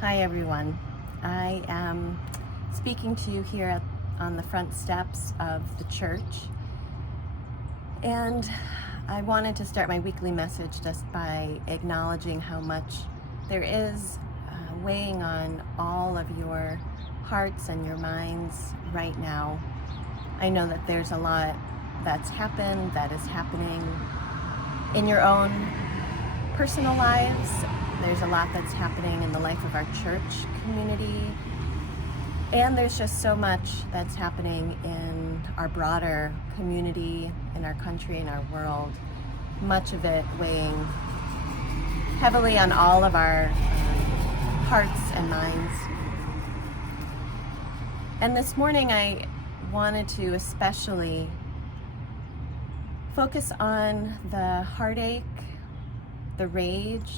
Hi everyone. I am speaking to you here on the front steps of the church, and I wanted to start my weekly message just by acknowledging how much there is weighing on all of your hearts and your minds right now. I know that there's a lot that's happened, that is happening in your own personal lives. There's a lot that's happening in the life of our church community. And there's just so much that's happening in our broader community, in our country, in our world. Much of it weighing heavily on all of our hearts and minds. And this morning I wanted to especially focus on the heartache, the rage,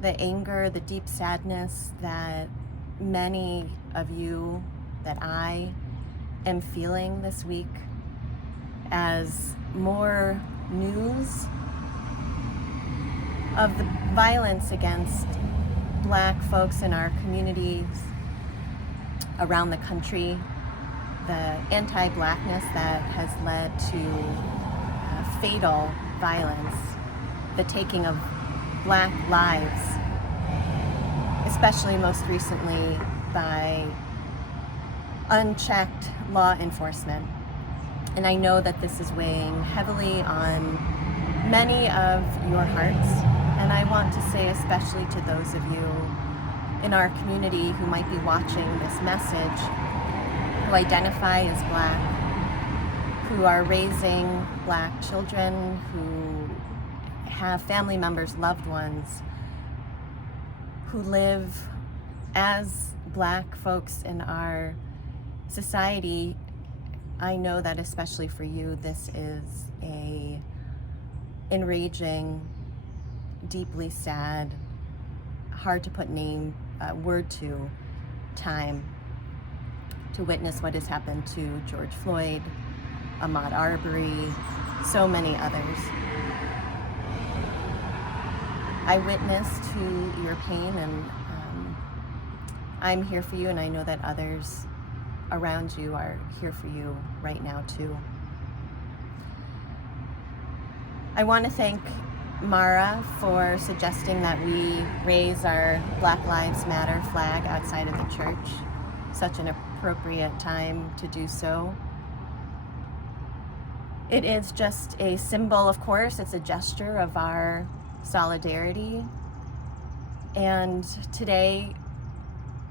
the anger, the deep sadness that many of you, that I am feeling this week as more news of the violence against Black folks in our communities around the country, the anti-Blackness that has led to fatal violence, the taking of Black lives, especially most recently by unchecked law enforcement. And I know that this is weighing heavily on many of your hearts, and I want to say especially to those of you in our community who might be watching this message, who identify as Black, who are raising Black children, who have family members, loved ones, who live as Black folks in our society. I know that especially for you, this is a enraging, deeply sad, hard to put word to time to witness what has happened to George Floyd, Ahmaud Arbery, so many others. I witness to your pain, and I'm here for you, and I know that others around you are here for you right now too. I want to thank Mara for suggesting that we raise our Black Lives Matter flag outside of the church. Such an appropriate time to do so. It is just a symbol, of course, it's a gesture of our solidarity, and today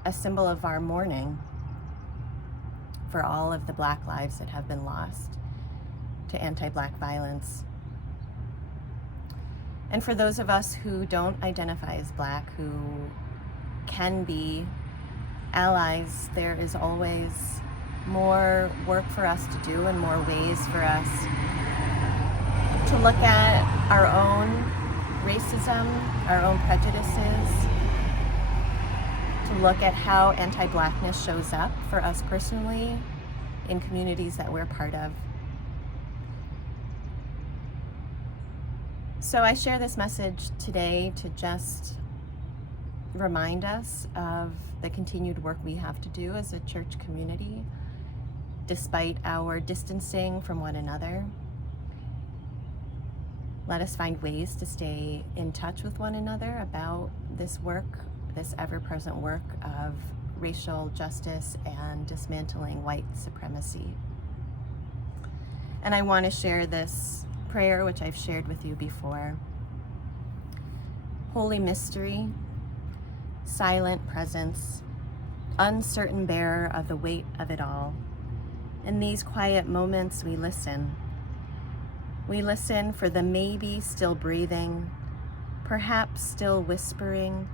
a symbol of our mourning for all of the Black lives that have been lost to anti-Black violence. And for those of us who don't identify as Black, who can be allies, there is always more work for us to do and more ways for us to look at our own racism, our own prejudices, to look at how anti-Blackness shows up for us personally in communities that we're part of. So I share this message today to just remind us of the continued work we have to do as a church community, despite our distancing from one another. Let us find ways to stay in touch with one another about this work, this ever-present work of racial justice and dismantling white supremacy. And I want to share this prayer, which I've shared with you before. Holy mystery, silent presence, uncertain bearer of the weight of it all. In these quiet moments we listen. We listen for the maybe still breathing, perhaps still whispering,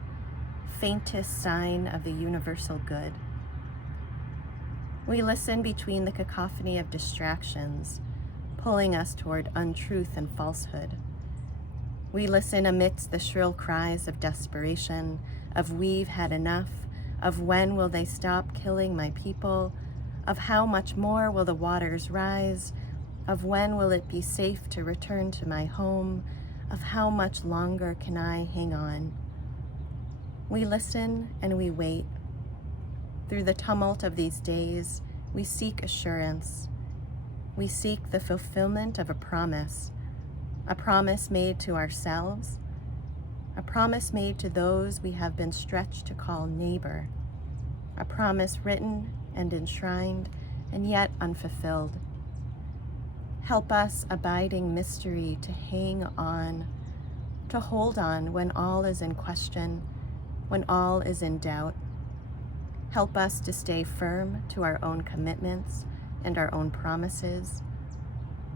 faintest sign of the universal good. We listen between the cacophony of distractions, pulling us toward untruth and falsehood. We listen amidst the shrill cries of desperation, of we've had enough, of when will they stop killing my people, of how much more will the waters rise, of when will it be safe to return to my home, of how much longer can I hang on. We listen and we wait. Through the tumult of these days, we seek assurance. We seek the fulfillment of a promise made to ourselves, a promise made to those we have been stretched to call neighbor, a promise written and enshrined and yet unfulfilled. Help us, abiding mystery, to hang on, to hold on when all is in question, when all is in doubt. Help us to stay firm to our own commitments and our own promises.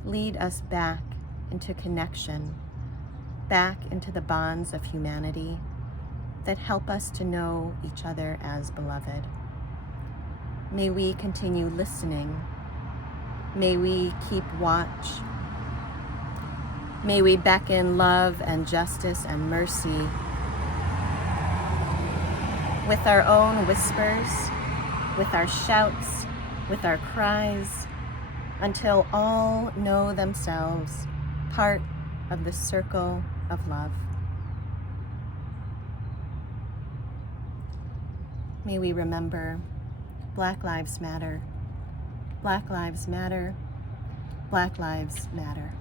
Lead us back into connection, back into the bonds of humanity that help us to know each other as beloved. May we continue listening. May we keep watch. May we beckon love and justice and mercy with our own whispers, with our shouts, with our cries, until all know themselves part of the circle of love. May we remember Black Lives Matter. Black Lives Matter. Black Lives Matter.